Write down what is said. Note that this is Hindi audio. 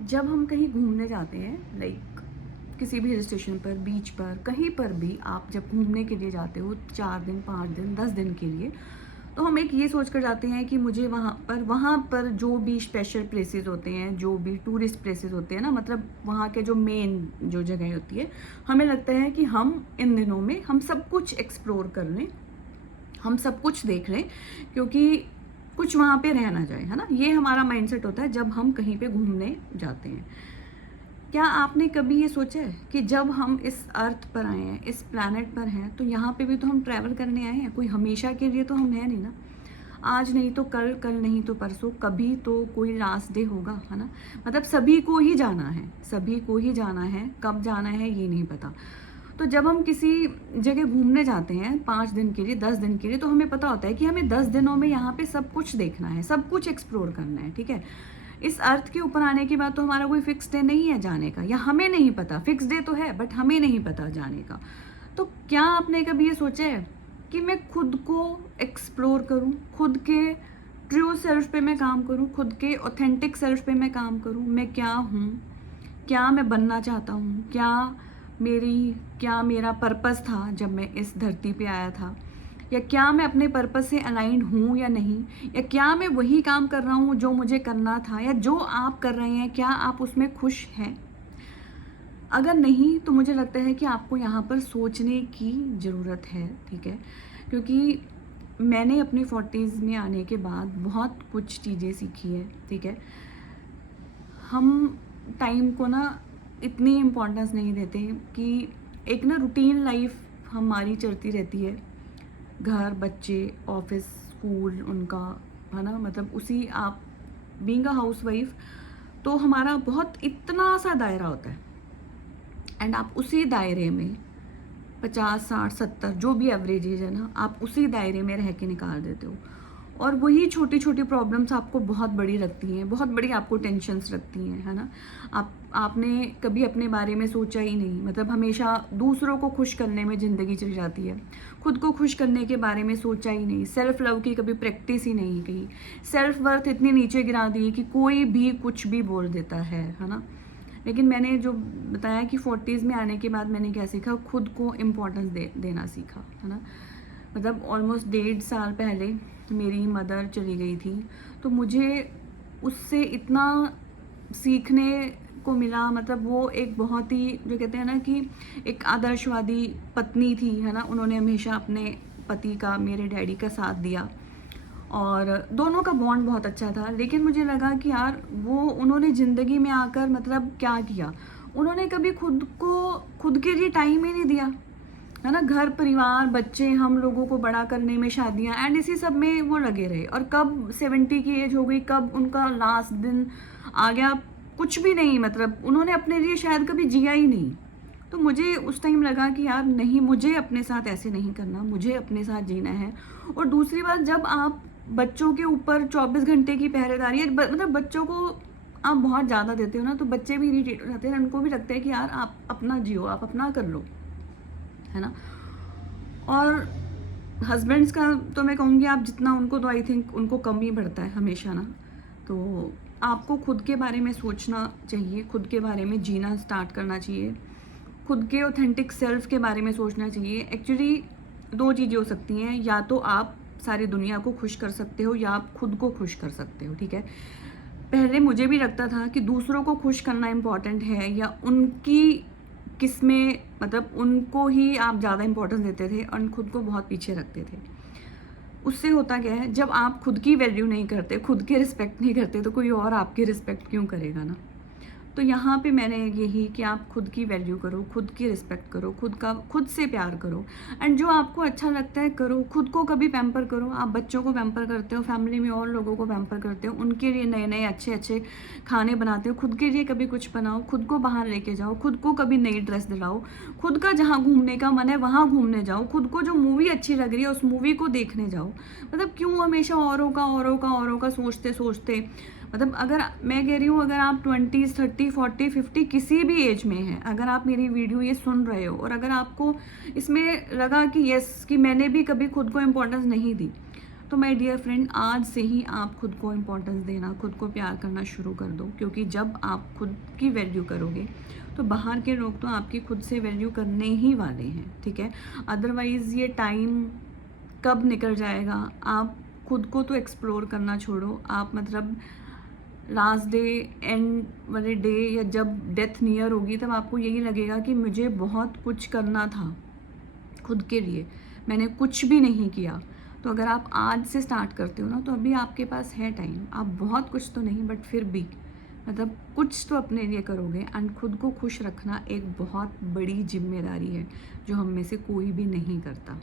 जब हम कहीं घूमने जाते हैं, लाइक किसी भी हिल स्टेशन पर, बीच पर, कहीं पर भी आप जब घूमने के लिए जाते हो 4 दिन, 5 दिन, 10 दिन के लिए, तो हम एक ये सोच कर जाते हैं कि मुझे वहाँ पर जो भी स्पेशल प्लेसेस होते हैं, जो भी टूरिस्ट प्लेसेस होते हैं ना, मतलब वहाँ के जो मेन जो जगह होती है, हमें लगता है कि हम इन दिनों में हम सब कुछ एक्सप्लोर कर लें, हम सब कुछ देख लें, क्योंकि कुछ वहाँ पे रह ना जाए, है ना। ये हमारा माइंडसेट होता है जब हम कहीं पे घूमने जाते हैं। क्या आपने कभी ये सोचा है कि जब हम इस अर्थ पर आए हैं, इस प्लैनेट पर हैं, तो यहाँ पे भी तो हम ट्रैवल करने आए हैं, कोई हमेशा के लिए तो हम है नहीं ना। आज नहीं तो कल, कल नहीं तो परसों, कभी तो कोई लास्ट डे होगा, है ना। मतलब सभी को ही जाना है, सभी को ही जाना है, कब जाना है ये नहीं पता। तो जब हम किसी जगह घूमने जाते हैं 5 दिन के लिए, 10 दिन के लिए, तो हमें पता होता है कि हमें 10 दिनों में यहाँ पे सब कुछ देखना है, सब कुछ एक्सप्लोर करना है, ठीक है। इस अर्थ के ऊपर आने के बाद तो हमारा कोई फिक्स डे नहीं है जाने का, या हमें नहीं पता। फिक्स डे तो है बट हमें नहीं पता जाने का। तो क्या आपने कभी ये सोचा है कि मैं खुद को एक्सप्लोर करूं, खुद के ट्रू सेल्फ पे मैं काम करूं, खुद के ऑथेंटिक सेल्फ पे मैं काम करूं। मैं क्या हूं, क्या मैं बनना चाहता हूं, क्या मेरा पर्पस था जब मैं इस धरती पे आया था, या क्या मैं अपने पर्पस से अलाइंड हूँ या नहीं, या क्या मैं वही काम कर रहा हूँ जो मुझे करना था, या जो आप कर रहे हैं क्या आप उसमें खुश हैं। अगर नहीं तो मुझे लगता है कि आपको यहाँ पर सोचने की ज़रूरत है, ठीक है। क्योंकि मैंने अपनी 40s में आने के बाद बहुत कुछ चीज़ें सीखी है, ठीक है। हम टाइम को ना इतनी इम्पोर्टेंस नहीं देते कि एक ना रूटीन लाइफ हमारी चलती रहती है, घर, बच्चे, ऑफिस, स्कूल उनका, है ना। मतलब उसी आप बीइंग अ हाउस वाइफ, तो हमारा बहुत इतना सा दायरा होता है, एंड आप उसी दायरे में 50, 60, 70 जो भी एवरेज है ना, आप उसी दायरे में रह के निकाल देते हो। और वही छोटी छोटी प्रॉब्लम्स आपको बहुत बड़ी लगती हैं, बहुत बड़ी आपको टेंशन्स लगती हैं, है ना। आपने कभी अपने बारे में सोचा ही नहीं, मतलब हमेशा दूसरों को खुश करने में ज़िंदगी चली जाती है, खुद को खुश करने के बारे में सोचा ही नहीं, सेल्फ लव की कभी प्रैक्टिस ही नहीं की, सेल्फ वर्थ इतनी नीचे गिरा दी कि कोई भी कुछ भी बोल देता है ना। लेकिन मैंने जो बताया कि 40s में आने के बाद मैंने क्या सीखा, खुद को इम्पोर्टेंस देना सीखा, है ना। मतलब ऑलमोस्ट 1.5 साल पहले मेरी मदर चली गई थी, तो मुझे उससे इतना सीखने को मिला। मतलब वो एक बहुत ही, जो कहते हैं ना कि एक आदर्शवादी पत्नी थी, है ना। उन्होंने हमेशा अपने पति का, मेरे डैडी का साथ दिया, और दोनों का बॉन्ड बहुत अच्छा था। लेकिन मुझे लगा कि यार वो उन्होंने ज़िंदगी में आकर मतलब क्या किया, उन्होंने कभी खुद के लिए टाइम ही नहीं दिया, है ना। घर परिवार, बच्चे, हम लोगों को बड़ा करने में, शादियां, एंड इसी सब में वो लगे रहे। और कब 70 की एज हो गई, कब उनका लास्ट दिन आ गया, कुछ भी नहीं। मतलब उन्होंने अपने लिए शायद कभी जिया ही नहीं। तो मुझे उस टाइम लगा कि यार नहीं, मुझे अपने साथ ऐसे नहीं करना, मुझे अपने साथ जीना है। और दूसरी बात, जब आप बच्चों के ऊपर 24 घंटे की पहरेदारी है, मतलब बच्चों को आप बहुत ज़्यादा देते हो ना, तो बच्चे भी इरिटेट हो जाते हैं, उनको भी लगता है कि यार आप अपना जियो, आप अपना कर लो, है ना। और हस्बैंड्स का तो मैं कहूँगी आप जितना उनको, तो आई थिंक उनको कम ही बढ़ता है हमेशा ना। तो आपको खुद के बारे में सोचना चाहिए, खुद के बारे में जीना स्टार्ट करना चाहिए, खुद के ऑथेंटिक सेल्फ के बारे में सोचना चाहिए। एक्चुअली 2 चीज़ें हो सकती हैं, या तो आप सारी दुनिया को खुश कर सकते हो, या आप खुद को खुश कर सकते हो, ठीक है। पहले मुझे भी लगता था कि दूसरों को खुश करना इम्पॉर्टेंट है, या उनकी किस्में, मतलब उनको ही आप ज़्यादा इम्पोर्टेंस देते थे और खुद को बहुत पीछे रखते थे। उससे होता क्या है, जब आप खुद की वैल्यू नहीं करते, खुद की रिस्पेक्ट नहीं करते, तो कोई और आपकी रिस्पेक्ट क्यों करेगा ना। तो यहाँ पे मैंने यही कि आप खुद की वैल्यू करो, खुद की रिस्पेक्ट करो, खुद से प्यार करो, एंड जो आपको अच्छा लगता है करो। खुद को कभी पैम्पर करो, आप बच्चों को पैम्पर करते हो, फैमिली में और लोगों को पैम्पर करते हो, उनके लिए नए नए अच्छे अच्छे खाने बनाते हो, खुद के लिए कभी कुछ बनाओ, खुद को बाहर लेके जाओ, खुद को कभी नई ड्रेस दिलाओ, खुद का जहाँ घूमने का मन है वहाँ घूमने जाओ, खुद को जो मूवी अच्छी लग रही है उस मूवी को देखने जाओ। मतलब क्यों हमेशा औरों का सोचते सोचते, मतलब अगर मैं कह रही हूँ, अगर आप 20s, 30, 40, 50 किसी भी एज में हैं, अगर आप मेरी वीडियो ये सुन रहे हो और अगर आपको इसमें लगा कि यस, कि मैंने भी कभी खुद को इम्पोर्टेंस नहीं दी, तो माय डियर फ्रेंड, आज से ही आप खुद को इम्पोर्टेंस देना, खुद को प्यार करना शुरू कर दो, क्योंकि जब आप खुद की वैल्यू करोगे तो बाहर के लोग तो आपकी खुद से वैल्यू करने ही वाले हैं, ठीक है। अदरवाइज़ ये टाइम कब निकल जाएगा, आप खुद को तो एक्सप्लोर करना छोड़ो, आप मतलब लास्ट डे एंड वाले डे या जब डेथ नियर होगी तब आपको यही लगेगा कि मुझे बहुत कुछ करना था खुद के लिए, मैंने कुछ भी नहीं किया। तो अगर आप आज से स्टार्ट करते हो ना, तो अभी आपके पास है टाइम, आप बहुत कुछ तो नहीं बट फिर भी मतलब कुछ तो अपने लिए करोगे। एंड खुद को खुश रखना एक बहुत बड़ी जिम्मेदारी है जो हम में से कोई भी नहीं करता।